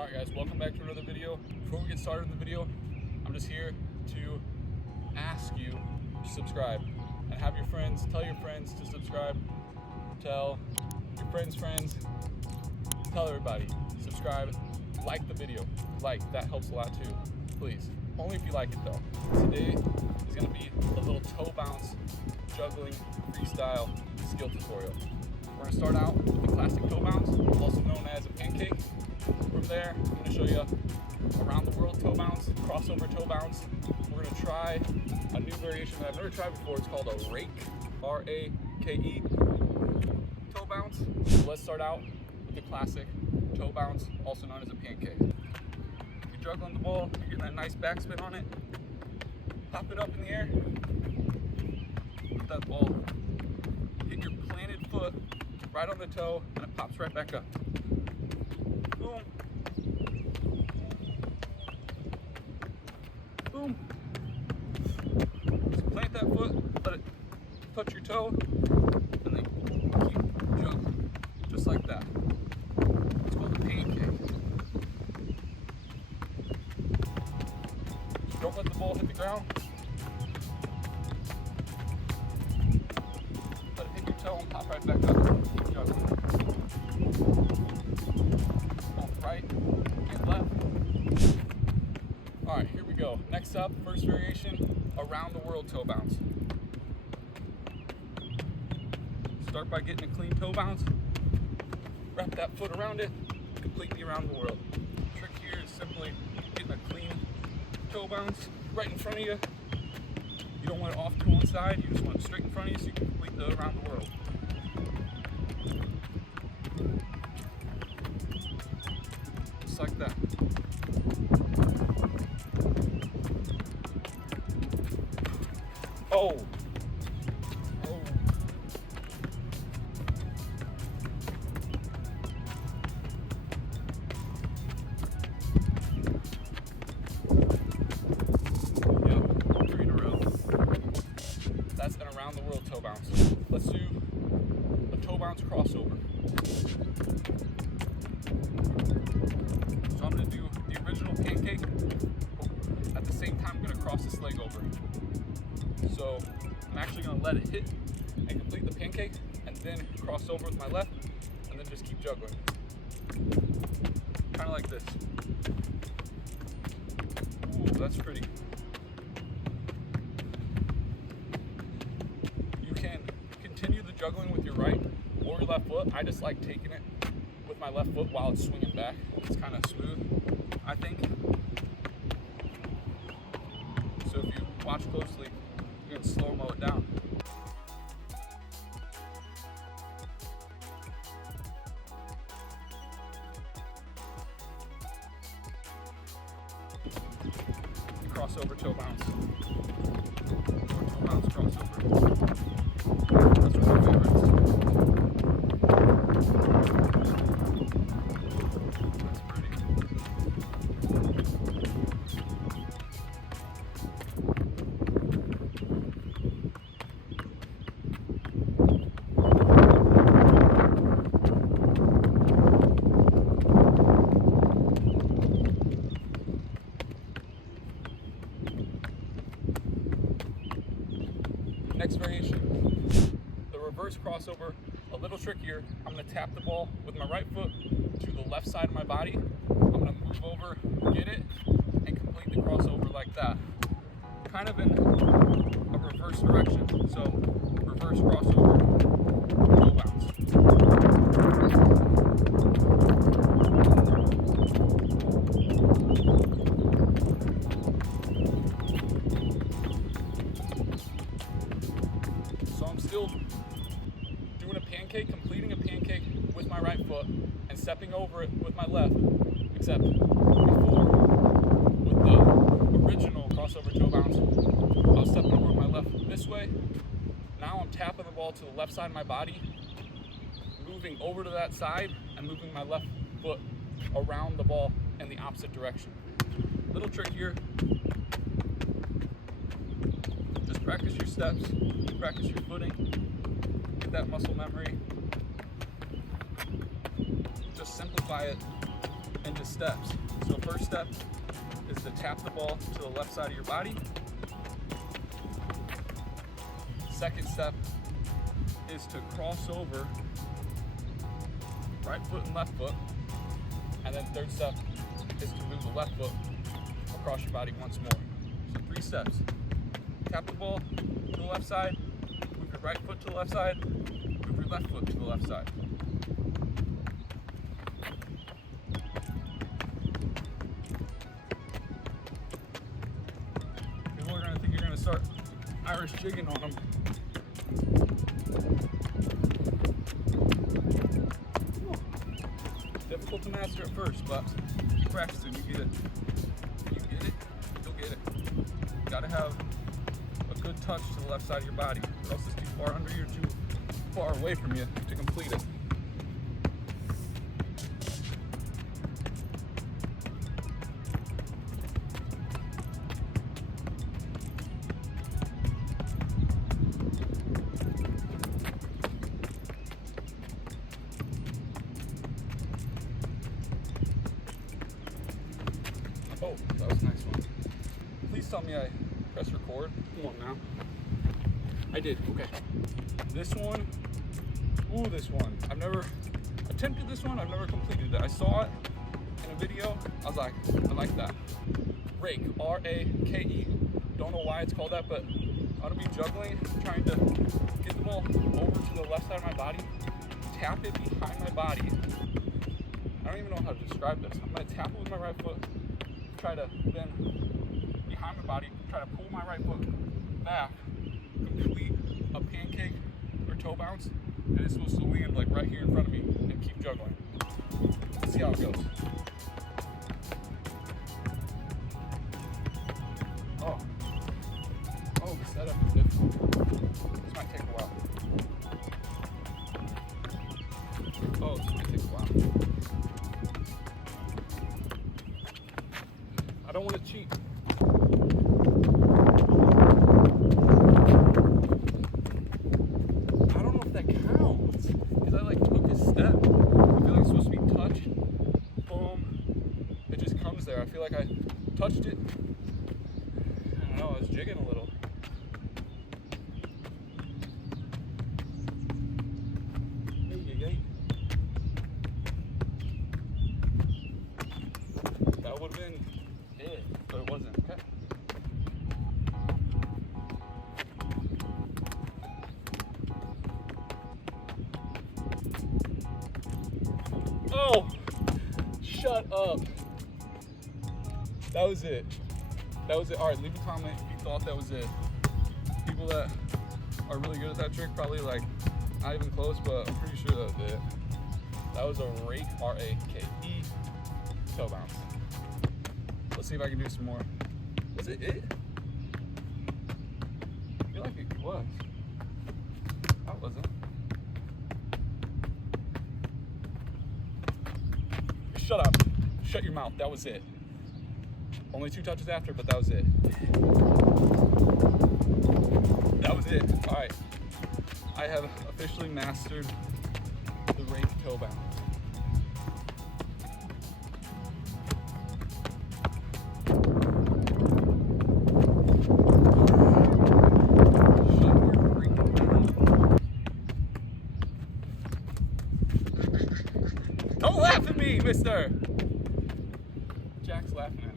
Alright guys, welcome back to another video. Before we get started in the video, I'm just here to ask you to subscribe and have your friends, tell your friends to subscribe, tell your friends' friends, tell everybody, subscribe, like the video, that helps a lot too, please. Only if you like it though. Today is going to be a little toe bounce, juggling, freestyle skill tutorial. We're going to start out with the classic toe bounce, also known as a pancake. From there, I'm going to show you around the world toe bounce, crossover toe bounce. We're going to try a new variation that I've never tried before. It's called a rake, R-A-K-E, toe bounce. So let's start out with the classic toe bounce, also known as a pancake. You're juggling the ball, you're getting that nice backspin on it. Pop it up in the air. Let that ball hit your planted foot right on the toe, and it pops right back up. Boom. Boom. Just plant that foot, let it touch your toe, and then keep juggling. Just like that. It's called a pancake. Don't let the ball hit the ground. Let it hit your toe and pop right back up. Keep juggling. Right and left. Alright, here we go. Next up, first variation, around the world toe bounce. Start by getting a clean toe bounce. Wrap that foot around it, completely around the world. The trick here is simply getting a clean toe bounce right in front of you. You don't want it off to one side, you just want it straight in front of you so you can complete the around the world. Like that. Oh. Oh. Yep, 3 in a row. That's an around the world toe bounce. Let's do a toe bounce crossover. So I'm going to do the original pancake. At the same time, I'm going to cross this leg over. So I'm actually going to let it hit and complete the pancake, and then cross over with my left, and then just keep juggling. Kind of like this. Ooh, that's pretty. You can continue the juggling with your right or your left foot. I just like taking it with my left foot while it's swinging back. It's kind of smooth, I think. So if you watch closely, you can slow-mo it down. Crossover toe bounce. Or toe bounce crossover. That's one of my favorites. Next variation, the reverse crossover, a little trickier. I'm going to tap the ball with my right foot to the left side of my body. I'm going to move over, get it, and complete the crossover like that. Kind of in a reverse direction. So, reverse crossover, toe bounce. So I'm still doing a pancake, completing a pancake with my right foot and stepping over it with my left, except before, with the original crossover toe bounce, I was stepping over with my left this way. Now I'm tapping the ball to the left side of my body, moving over to that side and moving my left foot around the ball in the opposite direction. Little trick here. Just practice your steps, practice your footing, get that muscle memory. Just simplify it into steps. So first step is to tap the ball to the left side of your body. Second step is to cross over right foot and left foot. And then third step is to move the left foot across your body once more. So 3 steps. Tap the ball to the left side, move your right foot to the left side, move your left foot to the left side. People are going to think you're going to start Irish jigging on them. Difficult to master at first, but keep practicing, you get it. You get it, you'll get it. You gotta have a good touch to the left side of your body, or else it's too far under you or too far away from you to complete it. Oh, that was a nice one. Please tell me I press record. Come on now. I did, okay. This one, ooh, this one. I've never attempted this one, I've never completed it. I saw it in a video, I was like, I like that. Rake, R-A-K-E. Don't know why it's called that, but I'm gonna be juggling, trying to get the ball over to the left side of my body, tap it behind my body. I don't even know how to describe this. I'm gonna tap it with my right foot, try to then behind my body, try to pull my right foot back, complete a pancake or toe bounce, and it's supposed to land like right here in front of me and keep juggling. Let's see how it goes. Oh, the setup is difficult. This might take a while. Oh, this might take a while. I don't want to cheat. I don't know if that counts, because I like took a step. I feel like it's supposed to be touch, boom, it just comes there. I feel like I touched it. I don't know, I was jigging a little. That would have been it, but it wasn't. Okay. Oh, shut up. That was it. That was it. All right, leave a comment if you thought that was it. People that are really good at that trick probably like not even close, but I'm pretty sure that was it. That was a rake, R-A-K-E, toe bounce. Let's see if I can do some more. Was it it? I feel like it was. That wasn't. Shut up. Shut your mouth. That was it. Only 2 touches after, but that was it. That was it. All right. I have officially mastered the rake toe-bounce. Don't laugh at me, mister! Jack's laughing at me.